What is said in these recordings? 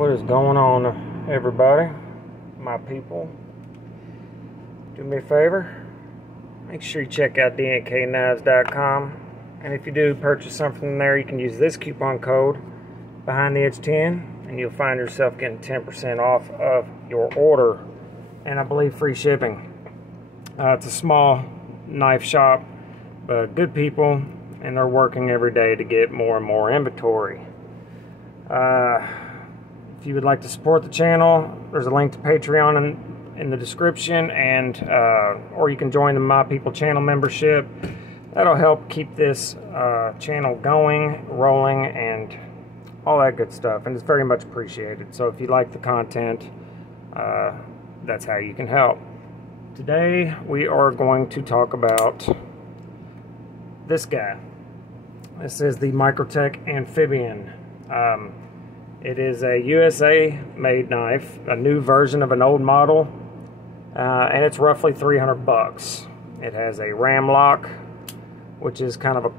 What is going on, everybody, my people? Do me a favor, make sure you check out DNKKnives.com, and if you do purchase something there, you can use this coupon code behind the edge 10, and you'll find yourself getting 10% off of your order, and I believe free shipping. It's a small knife shop, but good people, and they're working every day to get more and more inventory. If you would like to support the channel, there's a link to Patreon in the description, and or you can join the My People channel membership. That'll help keep this channel going, rolling, and all that good stuff, and it's very much appreciated. So if you like the content, that's how you can help. Today we are going to talk about this guy. This is the Microtech Amphibian. It is a USA-made knife, a new version of an old model, and it's roughly 300 bucks. It has a ram lock, which is kind of a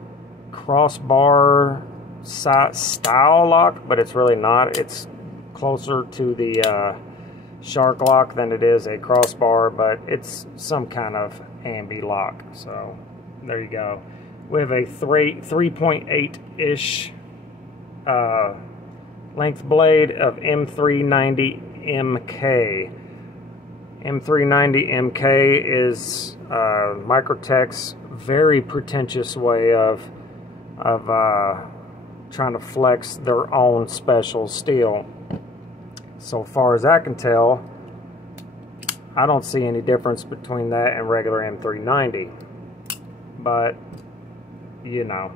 crossbar style lock, but it's really not. It's closer to the shark lock than it is a crossbar, but it's some kind of ambi lock. So there you go. We have a 3.8-ish length blade of M390MK. M390MK is Microtech's very pretentious way of trying to flex their own special steel. So far as I can tell, I don't see any difference between that and regular M390. But, you know,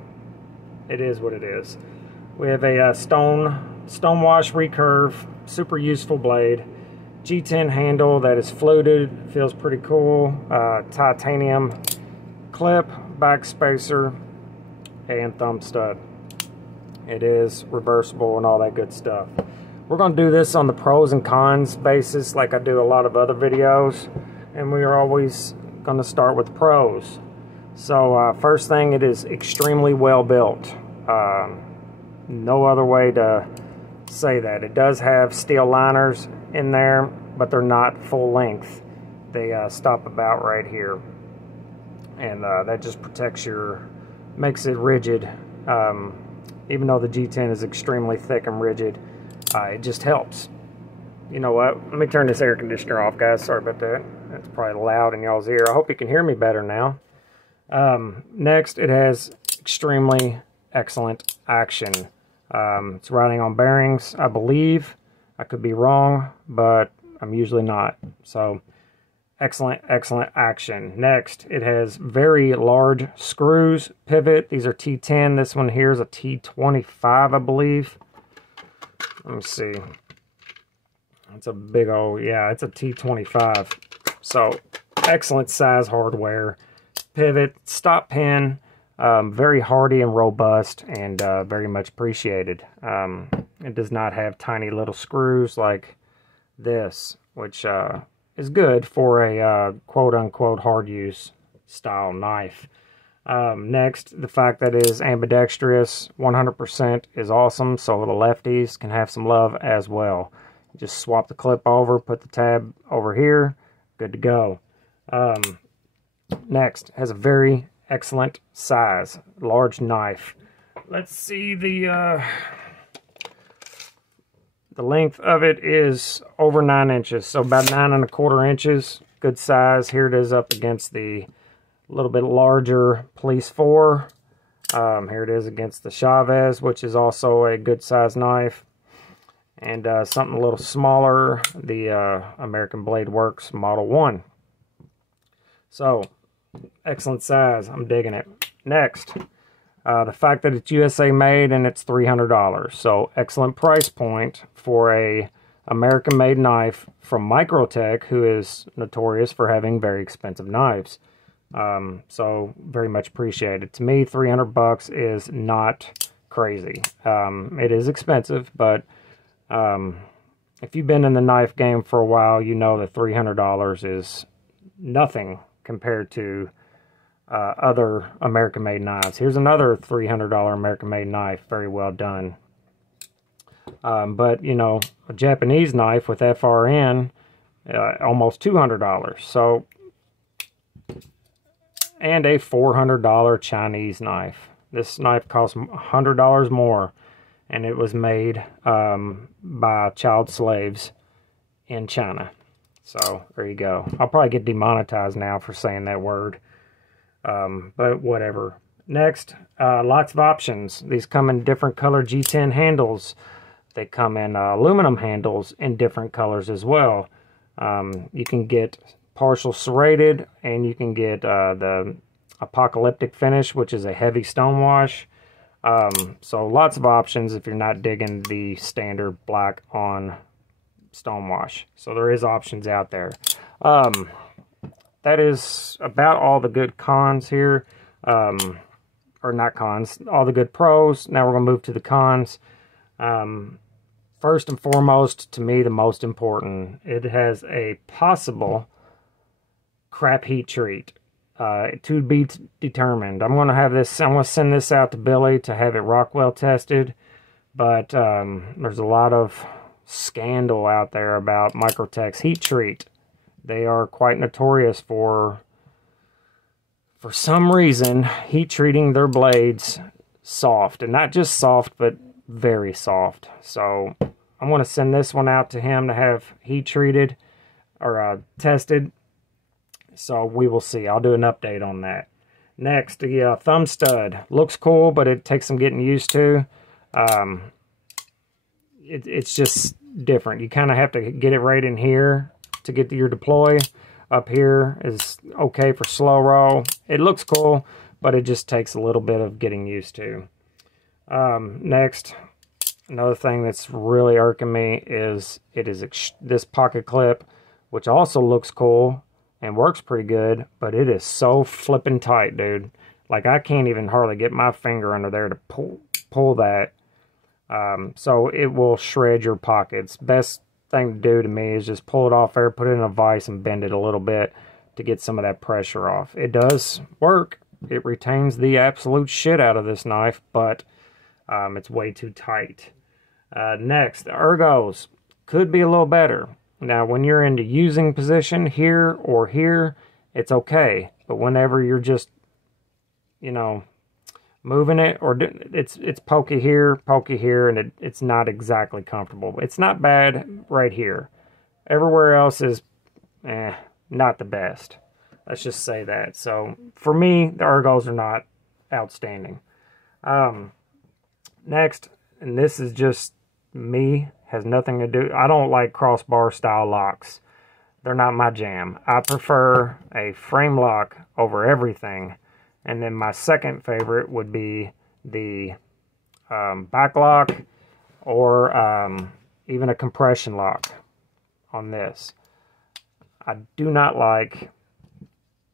it is what it is. We have a stonewash recurve, super useful blade, G10 handle that is fluted, feels pretty cool, titanium clip, back spacer, and thumb stud. It is reversible and all that good stuff. We're going to do this on the pros and cons basis like I do a lot of other videos, and we are always going to start with pros. So first thing, it is extremely well built. No other way to say that. It does have steel liners in there, but they're not full length. They stop about right here, and that just protects makes it rigid. Even though the G10 is extremely thick and rigid, it just helps. You know what? Let me turn this air conditioner off, guys. Sorry about that. That's probably loud in y'all's ear. I hope you can hear me better now. Next, it has extremely excellent action. It's riding on bearings, I believe. I could be wrong, but I'm usually not. So, excellent action. Next, it has very large screws, pivot. These are T10. This one here is a T25, I believe. Let me see. It's a big old, yeah, it's a T25. So, excellent size hardware. Pivot, stop pin. Very hardy and robust, and very much appreciated. It does not have tiny little screws like this, which is good for a quote-unquote hard-use style knife. Next, the fact that it is ambidextrous 100% is awesome, so the lefties can have some love as well. Just swap the clip over, put the tab over here, good to go. Next, has a very excellent size, large knife. Let's see, the length of it is over 9 inches, so about 9¼ inches. Good size. Here it is up against the little bit larger Police 4. Here it is against the Chavez, which is also a good size knife. And something a little smaller, the American Blade Works Model 1. So, excellent size. I'm digging it. Next, the fact that it's USA made and it's $300. So, excellent price point for a American-made knife from Microtech, who is notorious for having very expensive knives. So, very much appreciated. To me, 300 bucks is not crazy. It is expensive, but if you've been in the knife game for a while, you know that $300 is nothing compared to other American-made knives. Here's another $300 American-made knife, very well done. But, you know, a Japanese knife with FRN, almost $200. So, and a $400 Chinese knife. This knife costs $100 more, and it was made by child slaves in China. So, there you go. I'll probably get demonetized now for saying that word. But whatever. Next, lots of options. These come in different color G10 handles. They come in aluminum handles in different colors as well. You can get partial serrated, and you can get the apocalyptic finish, which is a heavy stonewash. So lots of options if you're not digging the standard black on stonewash. So there is options out there. That is about all the good cons here. Or not cons, all the good pros. Now we're going to move to the cons. First and foremost, to me, the most important, it has a possible crap heat treat. To be determined. I'm going to send this out to Billy to have it Rockwell tested. But there's a lot of scandal out there about Microtech's heat treat. They are quite notorious for some reason, heat treating their blades soft. And not just soft, but very soft. So I'm going to send this one out to him to have heat treated or tested. So we will see. I'll do an update on that. Next, the thumb stud. Looks cool, but it takes some getting used to. It's just different. You kind of have to get it right in here to get to your deploy. Up here is okay for slow roll. It looks cool, but it just takes a little bit of getting used to. Next, another thing that's really irking me is this pocket clip, which also looks cool and works pretty good, but it is so flippin' tight, dude. Like, I can't even hardly get my finger under there to pull that. So it will shred your pockets. Best thing to do to me is just pull it off there, put it in a vise, and bend it a little bit to get some of that pressure off. It does work. It retains the absolute shit out of this knife, but it's way too tight. Next, the ergos could be a little better. Now, when you're in the using position here or here, it's okay. But whenever you're just, you know, moving it, or it's pokey here, and it's not exactly comfortable. It's not bad right here. Everywhere else is not the best. Let's just say that. So for me, the ergos are not outstanding. Next, and this is just me, has nothing to do, I don't like crossbar style locks. They're not my jam. I prefer a frame lock over everything. And then my second favorite would be the back lock, or even a compression lock on this. I do not like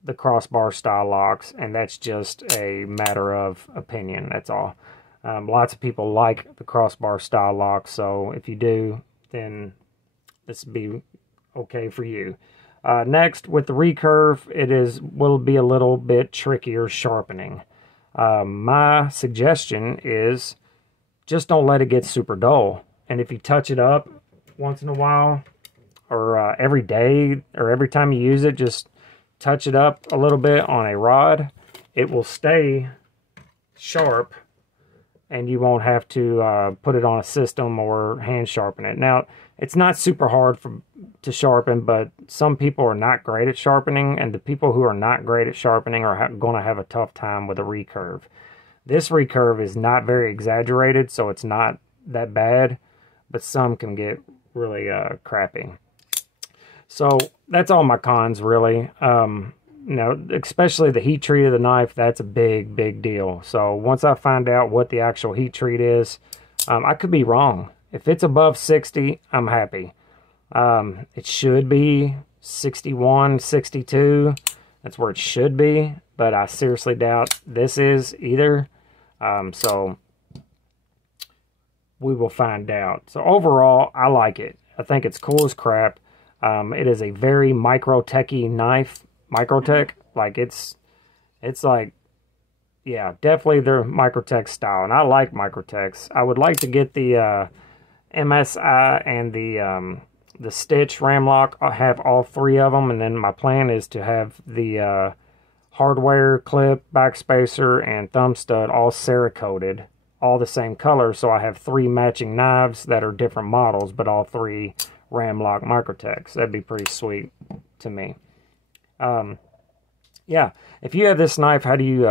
the crossbar style locks, and that's just a matter of opinion, that's all. Lots of people like the crossbar style locks, so if you do, then this will be okay for you. Next, with the recurve, will be a little bit trickier sharpening. My suggestion is just don't let it get super dull. And if you touch it up once in a while, or every day, or every time you use it, just touch it up a little bit on a rod, it will stay sharp, and you won't have to put it on a system or hand sharpen it. Now, it's not super hard to sharpen, but some people are not great at sharpening, and the people who are not great at sharpening are going to have a tough time with a recurve. This recurve is not very exaggerated, so it's not that bad, but some can get really crappy. So that's all my cons, really. You know, especially the heat treat of the knife, that's a big, big deal. So once I find out what the actual heat treat is, I could be wrong. If it's above 60, I'm happy. It should be 61, 62. That's where it should be, but I seriously doubt this is either. So we will find out. So overall, I like it. I think it's cool as crap. It is a very Microtech-y knife. Microtech, like it's like, yeah, definitely their Microtech style, and I like Microtechs. I would like to get the MSI and the Stitch ram lock. I have all three of them, and then my plan is to have the hardware clip, backspacer, and thumb stud all Cerakoted, all the same color, so I have 3 matching knives that are different models, but all 3 ram lock Microtechs. That'd be pretty sweet to me. Yeah, if you have this knife, how do you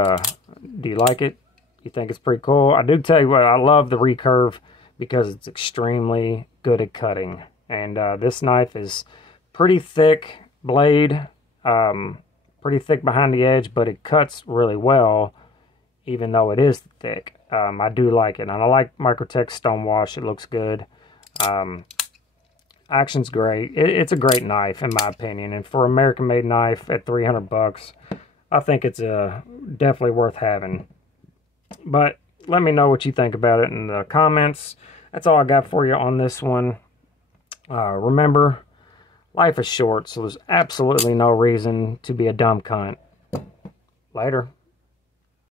like it? You think it's pretty cool? I do tell you what, I love the recurve because it's extremely good at cutting. And this knife is pretty thick blade, pretty thick behind the edge, but it cuts really well, even though it is thick. I do like it, and I like Microtech Stonewash. It looks good. Action's great. It's a great knife, in my opinion, and for an American-made knife at $300, I think it's definitely worth having. But let me know what you think about it in the comments. That's all I got for you on this one. Remember, life is short, so there's absolutely no reason to be a dumb cunt. Later.